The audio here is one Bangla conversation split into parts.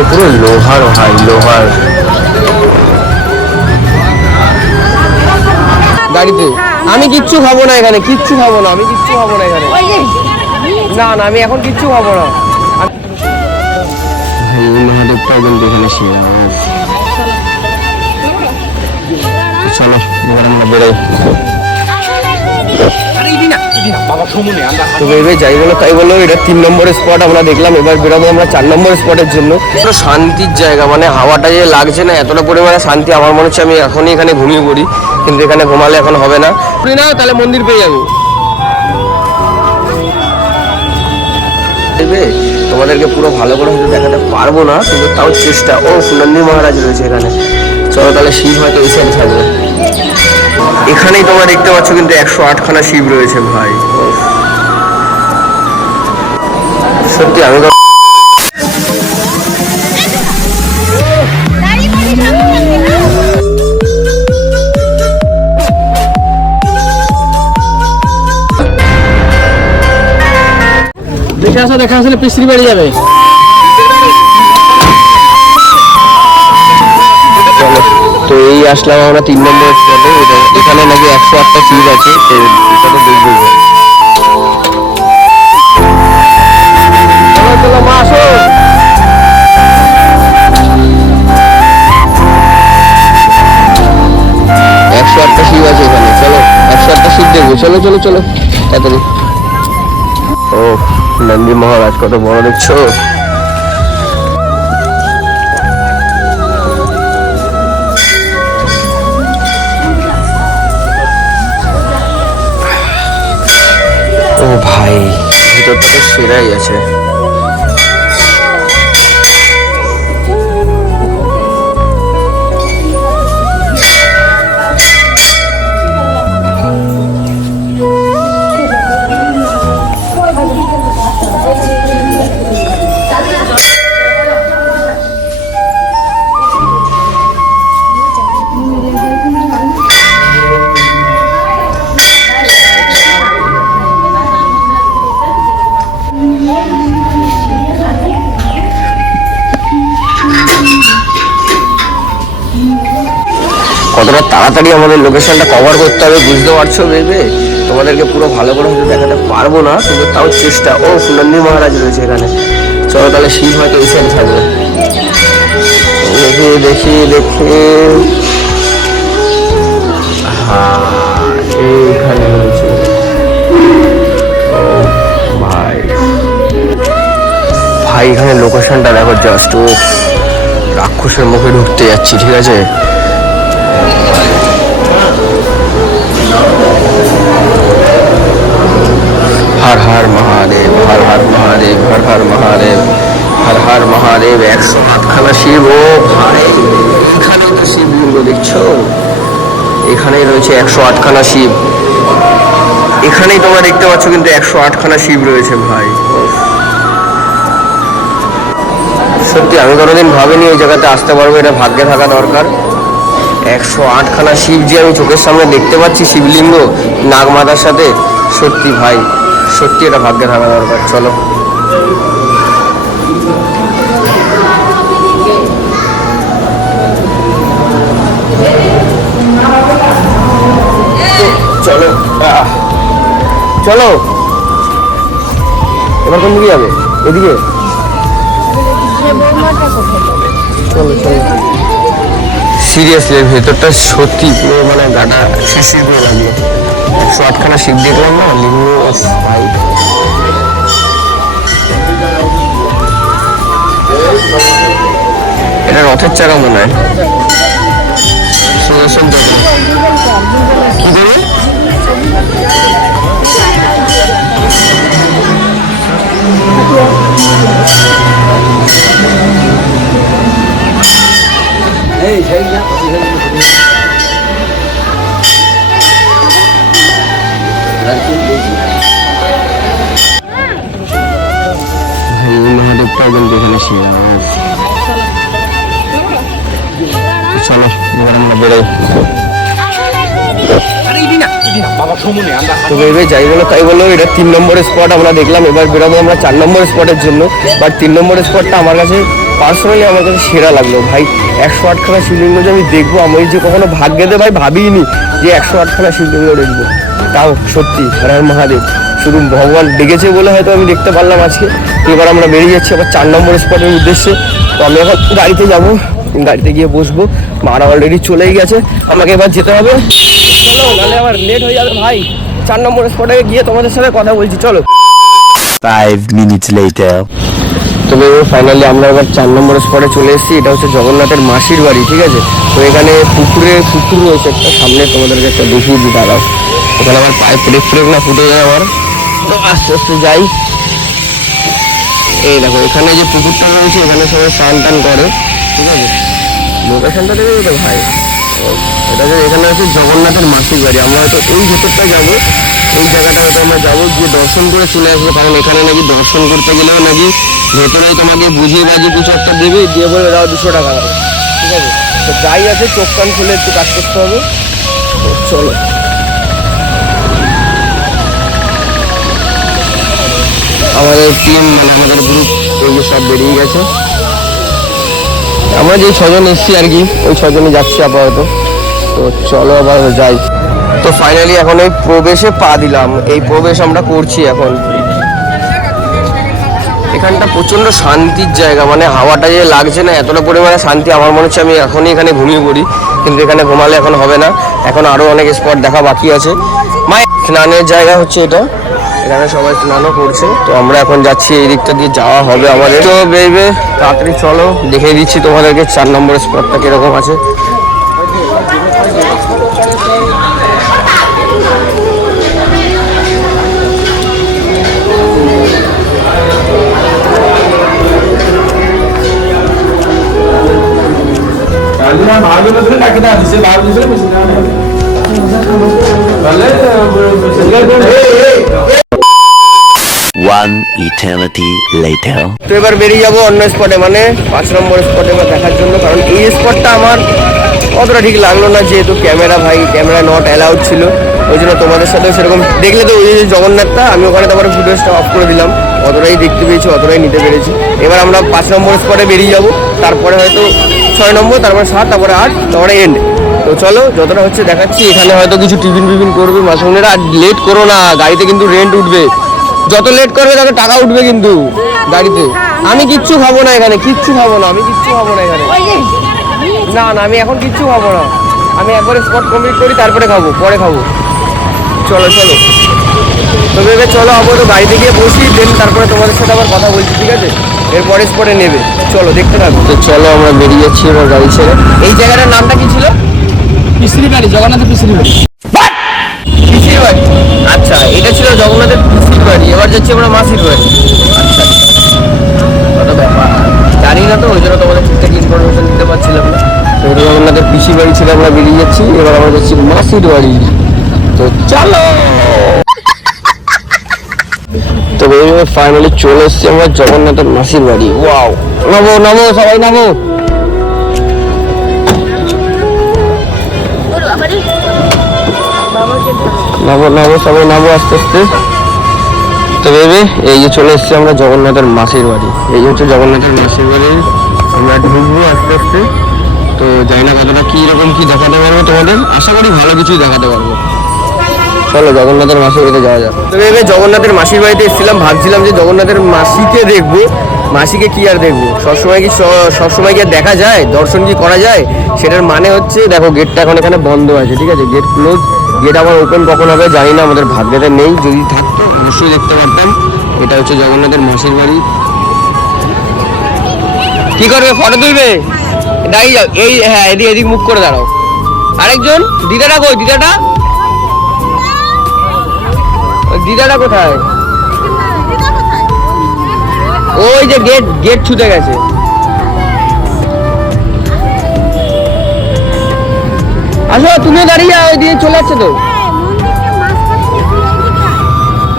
এগুলো পুরো লোহার ভাই, লোহার। গাড়িতে আমি কিচ্ছু খাবো না, এখানে কিচ্ছু খাবো না, আমি কিচ্ছু খাবো না এখানে। না না, আমি এখন কিচ্ছু খাবো না। মহাদেবটাও কিন্তু এখানে চলো এবার আমরা বেরোই। তো ভেবে যাই বলো তাই বলো, এটা 3 নম্বরের স্পট আমরা দেখলাম। এবার বেরোবো আমরা 4 নম্বর স্পটের জন্য। পুরো শান্তির জায়গা, মানে হাওয়াটা যে লাগছে না, এতটা পরিমাণে শান্তি। আমার মনে হচ্ছে আমি এখনই এখানে ঘুমিয়ে পড়ি, কিন্তু এখানে ঘুমালে এখন হবে না। না তাহলে মন্দির পেয়ে যাবো। তোমাদেরকে পুরো ভালো করে হয়তো দেখাতে পারবো না, কিন্তু তাও চেষ্টা। ও নন্দী মহারাজ রয়েছে এখানে। চলো তাহলে শিব হয়তো এই সাইডে থাকবে। এখানেই তোমরা দেখতে পাচ্ছ কিন্তু 108খানা শিব রয়েছে ভাই। সত্যি আমি দেখা আসলে পিসির বাড়ি যাবে। তো এই আসলাম আমরা 3 নম্বর স্পটে। এখানে নাকি 108টা শিব আছে, তো এটা তো দেখবো। চলো মা আসো। 108টা শিব আছে এখানে। চলো 108টা শিব দেখবো। চলো চলো চলো তাড়াতাড়ি। ও নন্দী মহারাজ কত বড় দেখছো। ও ভাই ভিতরটা তো সেরাই আছে। কতটা তাড়াতাড়ি আমাদের লোকেশনটা কভার করতে হবে বুঝতে পারছো ভেবে। তোমাদেরকে পুরো ভালো করে হয়তো দেখাতে পারবো না, কিন্তু তাও চেষ্টা। ও নন্দী মহারাজ রয়েছে এখানে। চলো তাহলে শিব হয়তো এই সাইডে থাকবে। দেখি দেখি দেখি, হ্যাঁ এইখানে রয়েছে। ও ভাই ভাই এখানে লোকেশনটা দেখো জাস্ট। ও রাক্ষসের মুখে ঢুকতে যাচ্ছি, ঠিক আছে। हर हर महादेव, हर हर महादेव, हर हर महादेव, हर हर महादेव। 108খানা শিব। ও ভাই এখানে তো শিবলিঙ্গ দেখছো, এখানেই রয়েছে 108খানা শিব। এখানেই তোমরা দেখতে পাচ্ছ কিন্তু 108খানা শিব রয়েছে ভাই। সত্যি আমি কোনোদিন ভাবিনি এই জায়গাতে আসতে পারবো, এটা ভাগ্যে থাকা দরকার। 108খানা শিব যে আমি চোখের সামনে দেখতে পাচ্ছি, শিবলিঙ্গ নাগমাতার সাথে। সত্যি ভাই, সত্যি এটা ভাগ্যে থাকা দরকার। চলো চলো চলো। এবার কোন দিকে যাবে? এদিকে চলো চলো। সিরিয়াসলি ভেতরটা সত্যি পুরো মানে গাটা শিশির দিয়ে লাগলো। 108খানা শিব দেখলাম না, লিঙ্গ ভাই। এটা রথের চাকা মনে হয়। কি করবে? মহাদেবটাও কিন্তু এখানে চলো এবার আমরা বেরোই। তো ভেবে যাই বলো তাই বলো, এটা 3 নম্বরের স্পট আমরা দেখলাম। এবার বেরোবো আমরা 4 নম্বর স্পটের জন্য। বাট 3 নম্বরের স্পটটা আমার কাছে পার্সোনালি আমার কাছে সেরা লাগলো ভাই। 108খানা শিবলিঙ্গ যে আমি দেখবো, আমি যে কখনো ভাগ্যেতে ভাই ভাবিনি যে 108খানা শিবলিঙ্গ দেখবো। তাও সত্যি হর হর মহাদেব, শুধু ভগবান ডেকেছে বলে হয়তো আমি দেখতে পারলাম আজকে। এবার আমরা বেরিয়ে যাচ্ছি আবার 4 নম্বর স্পটের উদ্দেশ্যে। তো আমি এখন গাড়িতে যাবো, গাড়িতে গিয়ে বসবো। মারা অলরেডি চলেই গেছে, আমাকে এবার যেতে হবে। চলো, নাহলে আবার লেট হয়ে যাবে ভাই। 4 নম্বর স্পটে গিয়ে তোমাদের সাথে কথা বলছি, চলো। 5 minutes later. তবে ফাইনালি আমরা এবার 4 নম্বর স্পটে চলে এসেছি। এটা হচ্ছে জগন্নাথের মাসির বাড়ি, ঠিক আছে। তো এখানে পুকুর রয়েছে একটা সামনে, তোমাদেরকে একটা দেখিয়ে দিই, দাঁড়াও। ওখানে আমার পায়ে ফ্রেক না ফুটে যায় আমার, তো আস্তে আস্তে যাই। এই দেখো এখানে যে পুকুরটা রয়েছে, এখানে সবাই স্নান টান করে, ঠিক আছে। লোকেশনটা দেখে যেতে ভাই, এটা যে এখানে হচ্ছে জগন্নাথের মাসির বাড়ি। আমরা হয়তো এই ভেতরটা যাবো, এই জায়গাটা হয়তো আমরা যাবো, গিয়ে দর্শন করে চলে আসবো। কারণ এখানে নাকি দর্শন করতে গেলেও নাকি ভেতরে তোমাকে বুঝিয়ে বাজিয়ে কিছু একটা দেবে, দিয়ে বলে দাও 200 টাকা দাও, ঠিক আছে। তো যাই আছে, চোখ কান খুলে একটু কাজ করতে হবে। তো চলো, আমাদের টিম আমাদের গ্রুপ এই যে সব বেরিয়ে গেছে। আমরা যে 6 জন এসছি আর কি, ওই 6 জনই যাচ্ছি আপাতত। তো চলো আবার যাই। তো ফাইনালি এখন এই প্রবেশে পা দিলাম, এই প্রবেশ আমরা করছি এখন। এখানটা প্রচন্ড শান্তির জায়গা, মানে হাওয়াটা যে লাগছে না, এতটা পরিমাণে শান্তি। আমার মনে হচ্ছে আমি এখনই এখানে ঘুমিয়ে পড়ি, কিন্তু এখানে ঘুমালে এখন হবে না, এখন আরো অনেক স্পট দেখা বাকি আছে। স্নানের জায়গা হচ্ছে এটা, এখানে সবাই স্নানও করছে। তো আমরা এখন যাচ্ছি, এই দিকটা দিয়ে যাওয়া হবে আমাদের। তো বেবে তাড়াতাড়ি চলো, দেখিয়ে দিচ্ছি তোমাদেরকে 4 নম্বর স্পটটা কিরকম আছে। One eternity later. তো এবার বেরিয়ে যাবো অন্য স্পটে, মানে 5 নম্বর স্পটে এবার দেখার জন্য। কারণ এই স্পটটা আমার অতটা ঠিক লাগলো না, যেহেতু ক্যামেরা নট অ্যালাউড ছিল। ওই জন্য তোমাদের সাথে সেরকম দেখলে তো, ওই যে জগন্নাথটা, আমি ওখানে তারপরে ফুটেজটা অফ করে দিলাম। অতটাই দেখতে পেয়েছি, অতটাই নিতে পেরেছি। এবার আমরা 5 নম্বর স্পটে বেরিয়ে যাব, তারপরে হয়তো 6 নম্বর, তারপরে 7, তারপরে 8, তারপরে এন্ড। তো চলো, যতটা হচ্ছে দেখাচ্ছি। এখানে হয়তো কিছু টিফিন করবে মাসুনেরা। আর লেট করো না, গাড়িতে কিন্তু রেন্ট উঠবে। যত লেট করবে তত টাকা উঠবে কিন্তু গাড়িতে। আমি কিচ্ছু খাবো না এখানে, কিচ্ছু খাবো না, আমি কিচ্ছু খাবো না এখানে। না না, আমি এখন কিচ্ছু খাবো না, আমি একবার স্পট কমপ্লিট করি, তারপরে খাবো, পরে খাবো। চলো চলো, তো ভেবে চলো আপাতত গাড়িতে গিয়ে বসি, দেন তারপরে তোমাদের সাথে আবার কথা বলছি, ঠিক আছে। এরপরে স্পটে নেবে, চলো দেখতে থাকো। তো চলো আমরা বেরিয়ে যাচ্ছি এবার গাড়ি ছেড়ে। এই জায়গাটার নামটা কি ছিল? পিসির বাড়ি, জগন্নাথের পিসির বাড়ি। পিসির বাড়ি, আচ্ছা। এটা ছিল জগন্নাথের পিসির বাড়ি, এবার যাচ্ছি আমরা মাসির বাড়ি। আচ্ছা, কত ব্যাপার জানি না তো, ওই জন্য তোমাদের ঠিকঠাক ইনফরমেশন দিতে পারছিলাম না। তো এটা জগন্নাথের পিসির বাড়ি ছিল, আমরা বেরিয়ে যাচ্ছি। এবার আমরা যাচ্ছি মাসির বাড়ি। তো চলো, তো ফাইনালি চলে এসছি আমরা জগন্নাথের মাসির বাড়ি। ওয়াও, নামো নামো, সবাই নামো। নামো নামো, সবাই নামো আস্তে আস্তে। তো ভেবে এই যে চলে এসছি আমরা জগন্নাথের মাসির বাড়ি। এই হচ্ছে জগন্নাথের মাসির বাড়ি, আমরা ঢুকবো আস্তে আস্তে। তো জানি না কতটা কি রকম কি দেখাতে পারবো তোমাদের, আশা করি ভালো কিছুই দেখাতে পারবো। চলো জগন্নাথের মাসির বাড়িতে যাওয়া যাক। তো ভেবে জগন্নাথের মাসির বাড়িতে এসেছিলাম, ভাবছিলাম যে জগন্নাথের মাসিকে দেখবো, মাসিকে কি আর দেখবো, সবসময় কি আর দেখা যায়, দর্শন কি করা যায়? সেটার মানে হচ্ছে দেখো, গেটটা এখন এখানে বন্ধ আছে, ঠিক আছে, গেট ক্লোজ। গেট আবার ওপেন কখন হবে জানি না, আমাদের ভাগ্যেতে নেই। যদি থাকতো অবশ্যই দেখতে পারতাম। এটা হচ্ছে জগন্নাথের মাসির বাড়ি। কি করবে, ফটো তুলবে? দাঁড়িয়ে যাও, এই হ্যাঁ, এদিক মুখ করে দাঁড়াও। আরেকজন দিদাটা কই? দিদাটা কোথায়? ওই যে গেট ছুতে গেছে। আসো, তুমিও দাঁড়িয়ে যাও, ওই দিয়ে চলে যাচ্ছে তো।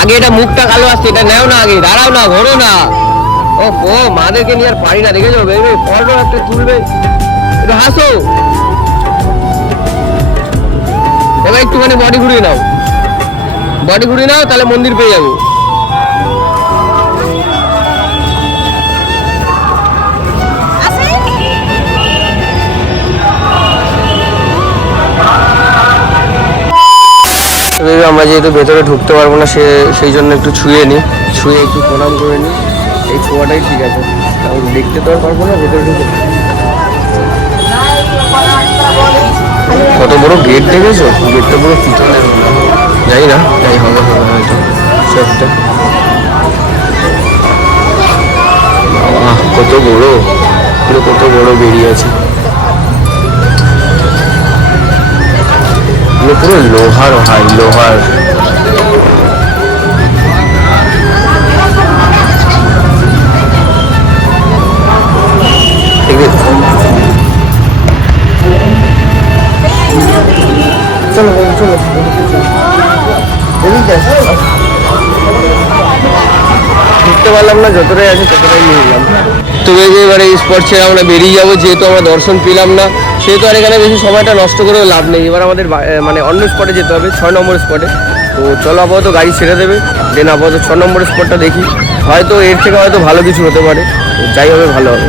আগে এটা মুখটা কালো আসছে, এটা নেও না, আগে দাঁড়াও না, ঘোরো না। ও মাদেরকে নিয়ে আর পারি না, দেখেছো বেবি, ফটো একটা তুলবে, একটু হাসো। এবার একটুখানি বডি ঘুরিয়ে নাও, তাহলে মন্দির পেয়ে যাবো। আমরা যেহেতু ভেতরে ঢুকতে পারবো না সেই জন্য একটু ছুঁয়ে একটু প্রণাম করে নিই। এই ছোঁয়াটাই ঠিক আছে, কারণ দেখতে তো আর পারবো না ভেতরে ঢুকে। কত বড় গেট দেখেছো? গেটটা পুরো পিতলের, যাই না যাই হবে হয়তো সবটা। বাবা কত বড়, পুরো কত বড় বেরিয়ে আছে, পুরো লোহার ভাই, লোহার। চলো চলো ঢুকতে পারলাম না, যতটাই আছে ততটাই নিয়ে নিলাম। তো এই যে এবারে এই স্পট ছেড়ে আমরা বেরিয়ে যাবো, যেহেতু আমরা দর্শন পেলাম না সেহেতু আর এখানে বেশি সময়টা নষ্ট করেও লাভ নেই। এবার আমাদের মানে অন্য স্পটে যেতে হবে, 6 নম্বর স্পটে। তো চলো আপাতত গাড়ি ছেড়ে দেবে, দেন আপাতত 6 নম্বর স্পটটা দেখি, হয়তো এর থেকে হয়তো ভালো কিছু হতে পারে, তো যাই হবে ভালো হবে।